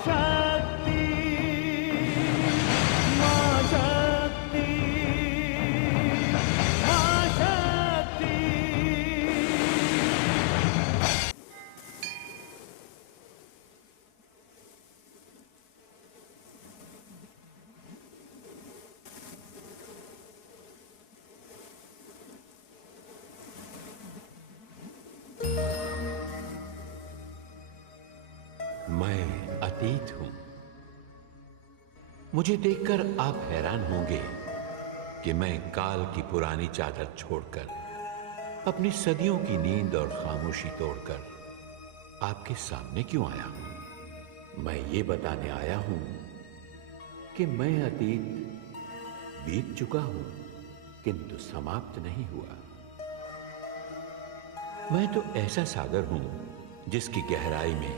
शक्ति, मां शक्ति, मां शक्ति। मैं अतीत हूं। मुझे देखकर आप हैरान होंगे कि मैं काल की पुरानी चादर छोड़कर, अपनी सदियों की नींद और खामोशी तोड़कर आपके सामने क्यों आया हूं। मैं ये बताने आया हूं कि मैं अतीत बीत चुका हूं, किंतु समाप्त नहीं हुआ। मैं तो ऐसा सागर हूं जिसकी गहराई में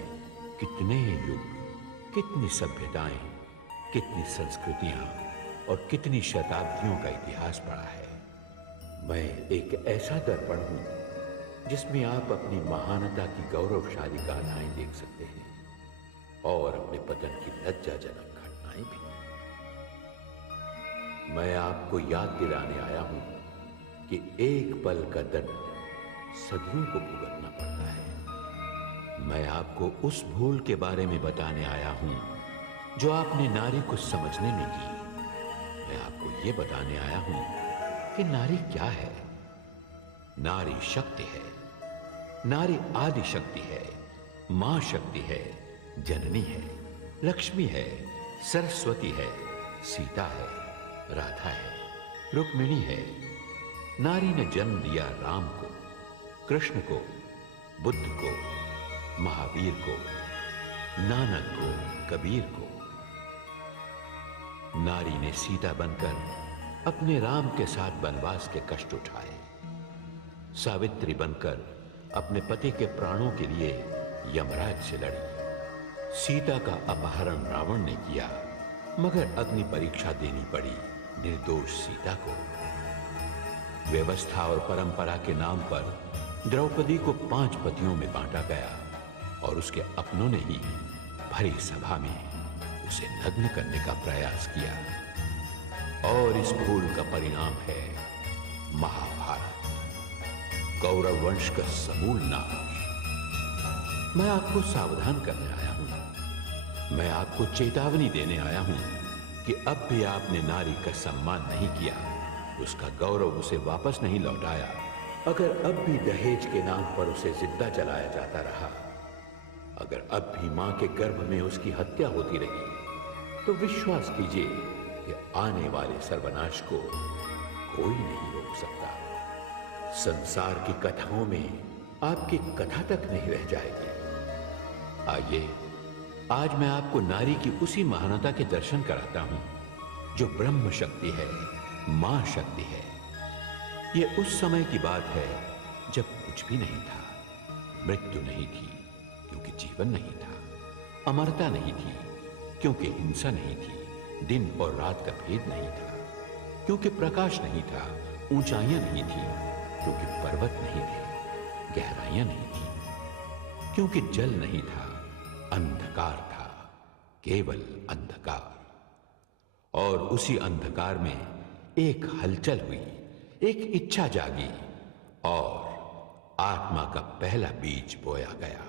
कितने युग, कितनी सभ्यताएं, कितनी संस्कृतियां और कितनी शताब्दियों का इतिहास पड़ा है। मैं एक ऐसा दर्पण हूं जिसमें आप अपनी महानता की गौरवशाली गाथाएं देख सकते हैं और अपने पतन की लज्जाजनक घटनाएं भी। मैं आपको याद दिलाने आया हूं कि एक पल का दंड सदियों को भुगतना पड़ता है। मैं आपको उस भूल के बारे में बताने आया हूं जो आपने नारी को समझने में की। मैं आपको यह बताने आया हूं कि नारी क्या है। नारी शक्ति है, नारी आदि शक्ति है, मां शक्ति है, जननी है, लक्ष्मी है, सरस्वती है, सीता है, राधा है, रुक्मिणी है। नारी ने जन्म दिया राम को, कृष्ण को, बुद्ध को, महावीर को, नानक को, कबीर को। नारी ने सीता बनकर अपने राम के साथ वनवास के कष्ट उठाए। सावित्री बनकर अपने पति के प्राणों के लिए यमराज से लड़ी। सीता का अपहरण रावण ने किया, मगर अग्नि परीक्षा देनी पड़ी निर्दोष सीता को। व्यवस्था और परंपरा के नाम पर द्रौपदी को 5 पतियों में बांटा गया और उसके अपनों ने ही भरी सभा में उसे नग्न करने का प्रयास किया। और इस भूल का परिणाम है महाभारत, कौरव वंश का समूल नाश। मैं आपको सावधान करने आया हूं, मैं आपको चेतावनी देने आया हूं कि अब भी आपने नारी का सम्मान नहीं किया, उसका गौरव उसे वापस नहीं लौटाया। अगर अब भी दहेज के नाम पर उसे जिंदा जलाया जाता रहा, अगर अब भी मां के गर्भ में उसकी हत्या होती रही, तो विश्वास कीजिए कि आने वाले सर्वनाश को कोई नहीं रोक सकता। संसार की कथाओं में आपकी कथा तक नहीं रह जाएगी। आइए, आज मैं आपको नारी की उसी महानता के दर्शन कराता हूं जो ब्रह्म शक्ति है, मां शक्ति है। यह उस समय की बात है जब कुछ भी नहीं था, मृत्यु नहीं थी क्योंकि जीवन नहीं था, अमरता नहीं थी क्योंकि हिंसा नहीं थी, दिन और रात का भेद नहीं था क्योंकि प्रकाश नहीं था, ऊंचाइयां नहीं थी क्योंकि पर्वत नहीं थे, गहराइयां नहीं थी क्योंकि जल नहीं था, अंधकार था, केवल अंधकार। और उसी अंधकार में एक हलचल हुई, एक इच्छा जागी और आत्मा का पहला बीज बोया गया।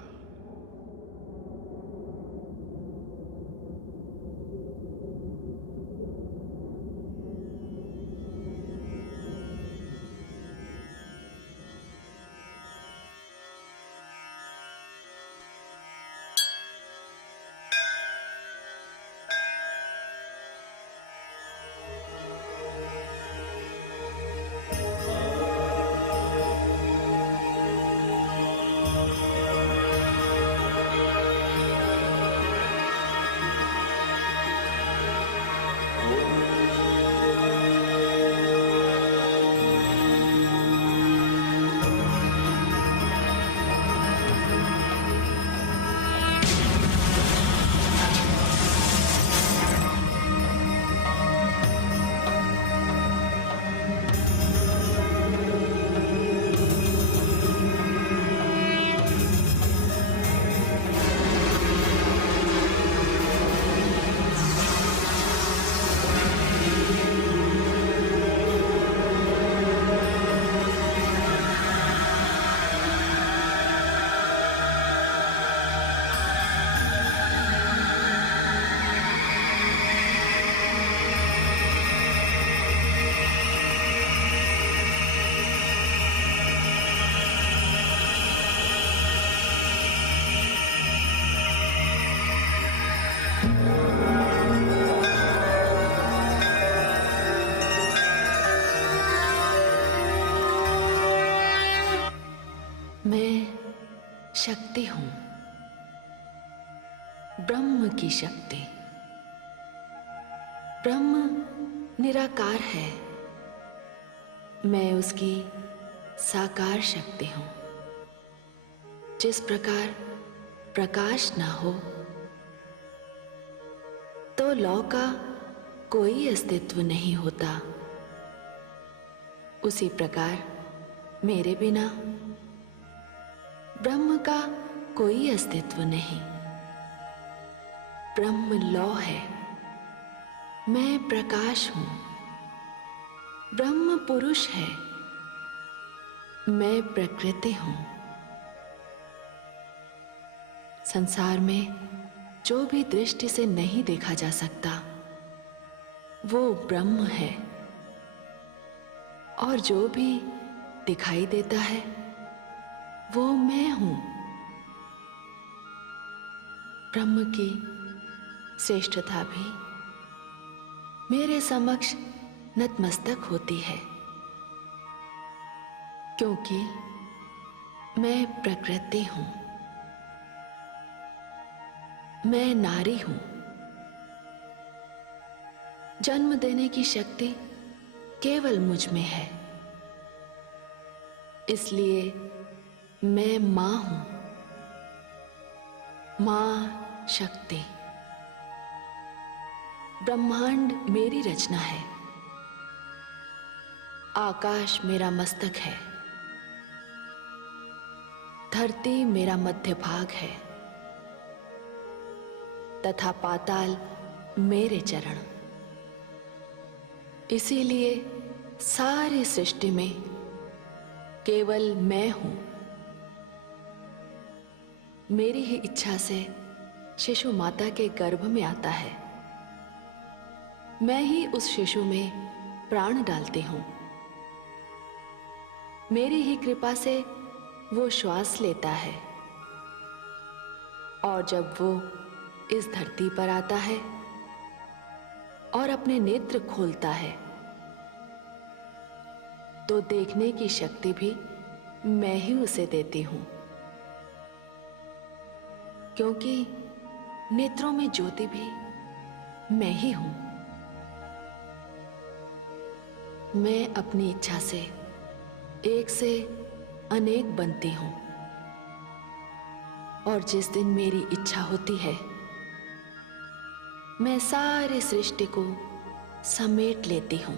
मैं शक्ति हूं, ब्रह्म की शक्ति। ब्रह्म निराकार है, मैं उसकी साकार शक्ति हूं। जिस प्रकार प्रकाश ना हो तो लौ का कोई अस्तित्व नहीं होता, उसी प्रकार मेरे बिना ब्रह्म का कोई अस्तित्व नहीं। ब्रह्म लौ है, मैं प्रकाश हूं। ब्रह्म पुरुष है, मैं प्रकृति हूं। संसार में जो भी दृष्टि से नहीं देखा जा सकता वो ब्रह्म है, और जो भी दिखाई देता है वो मैं हूं। ब्रह्म की श्रेष्ठता भी मेरे समक्ष नतमस्तक होती है, क्योंकि मैं प्रकृति हूं, मैं नारी हूं। जन्म देने की शक्ति केवल मुझ में है, इसलिए मैं मां हूं, मां शक्ति। ब्रह्मांड मेरी रचना है, आकाश मेरा मस्तक है, धरती मेरा मध्य भाग है, तथा पाताल मेरे चरण। इसीलिए सारी सृष्टि में केवल मैं हूं। मेरी ही इच्छा से शिशु माता के गर्भ में आता है, मैं ही उस शिशु में प्राण डालती हूं। मेरी ही कृपा से वो श्वास लेता है, और जब वो इस धरती पर आता है और अपने नेत्र खोलता है तो देखने की शक्ति भी मैं ही उसे देती हूं, क्योंकि नेत्रों में ज्योति भी मैं ही हूं। मैं अपनी इच्छा से एक से अनेक बनती हूं, और जिस दिन मेरी इच्छा होती है मैं सारी सृष्टि को समेट लेती हूं।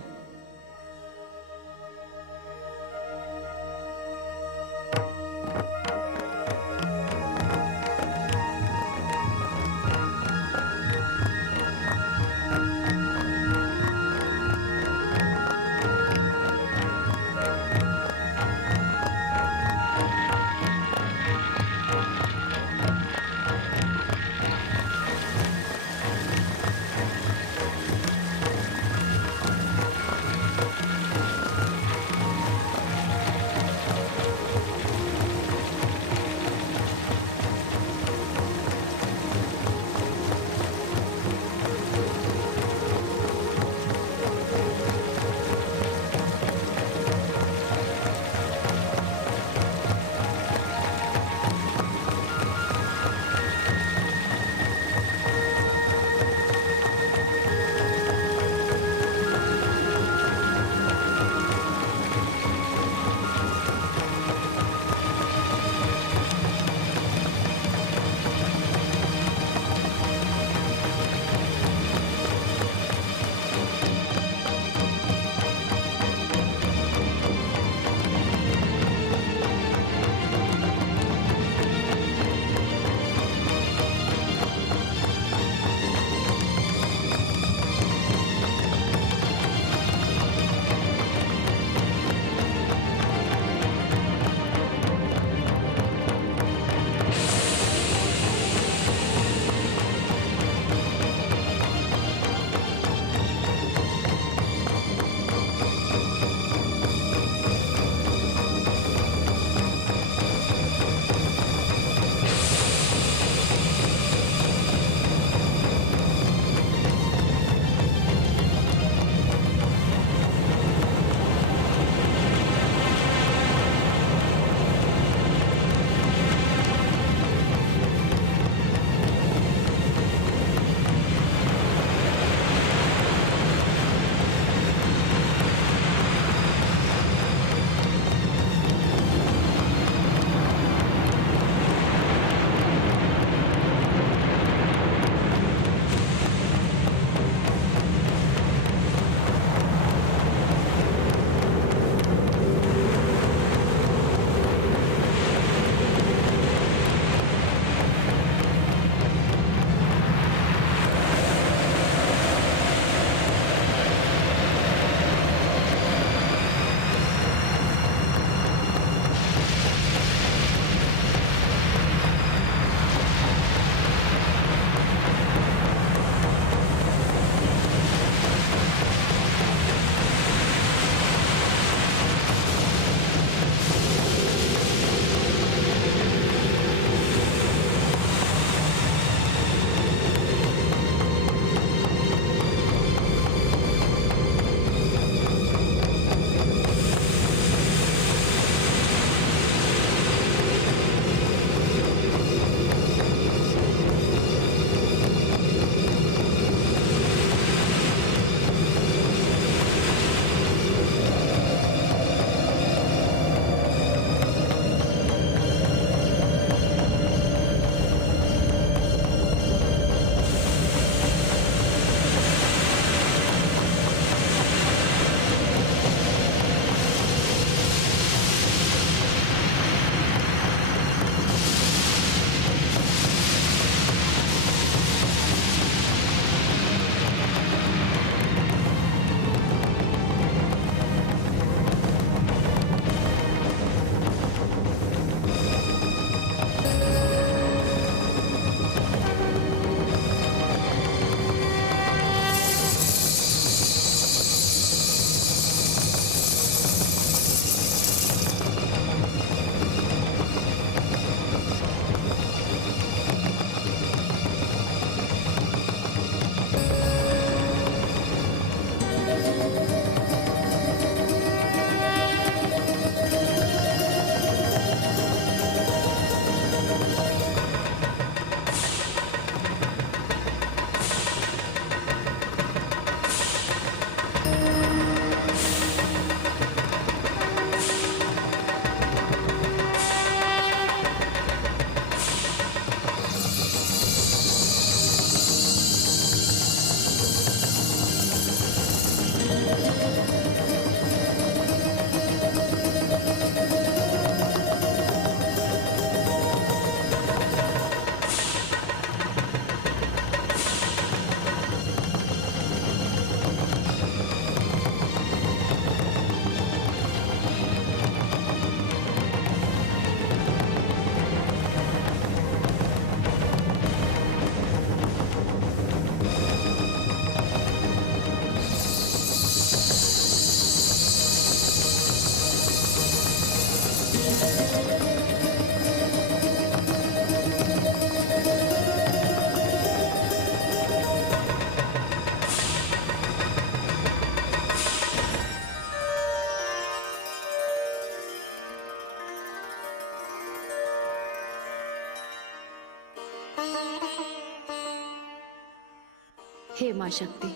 हे मां शक्ति,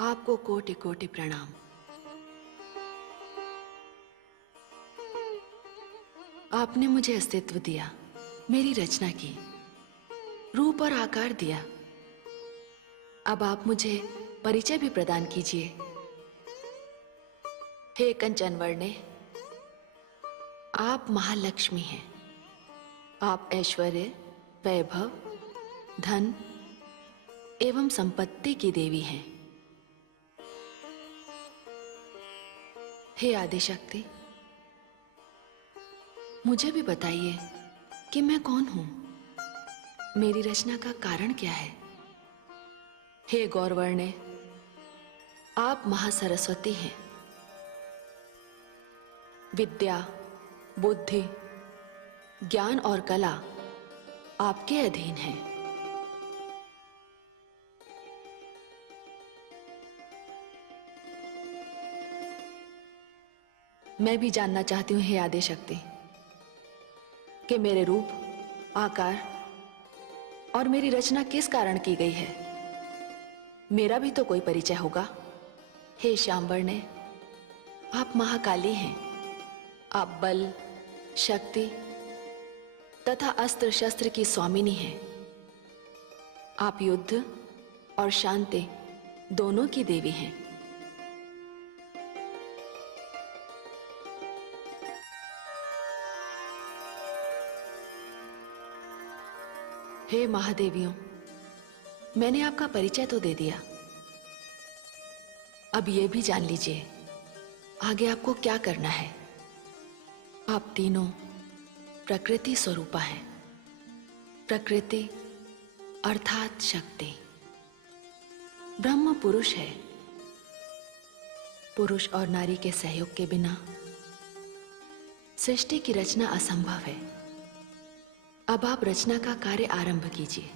आपको कोटि कोटि प्रणाम। आपने मुझे अस्तित्व दिया, मेरी रचना की, रूप और आकार दिया। अब आप मुझे परिचय भी प्रदान कीजिए। हे कंचन वर्णे, आप महालक्ष्मी हैं। आप ऐश्वर्य, वैभव, धन एवं संपत्ति की देवी हैं। हे आदिशक्ति, मुझे भी बताइए कि मैं कौन हूं, मेरी रचना का कारण क्या है। हे गौरवर्णे, आप महासरस्वती हैं। विद्या, बुद्धि, ज्ञान और कला आपके अधीन है। मैं भी जानना चाहती हूं हे आदिशक्ति कि मेरे रूप, आकार और मेरी रचना किस कारण की गई है। मेरा भी तो कोई परिचय होगा। हे श्यामवर्णे, आप महाकाली हैं। आप बल, शक्ति तथा अस्त्र शस्त्र की स्वामिनी हैं। आप युद्ध और शांति दोनों की देवी हैं। हे महादेवियों, मैंने आपका परिचय तो दे दिया, अब ये भी जान लीजिए आगे आपको क्या करना है। आप तीनों प्रकृति स्वरूपा हैं। प्रकृति अर्थात शक्ति। ब्रह्म पुरुष है। पुरुष और नारी के सहयोग के बिना सृष्टि की रचना असंभव है। अब आप रचना का कार्य आरंभ कीजिए।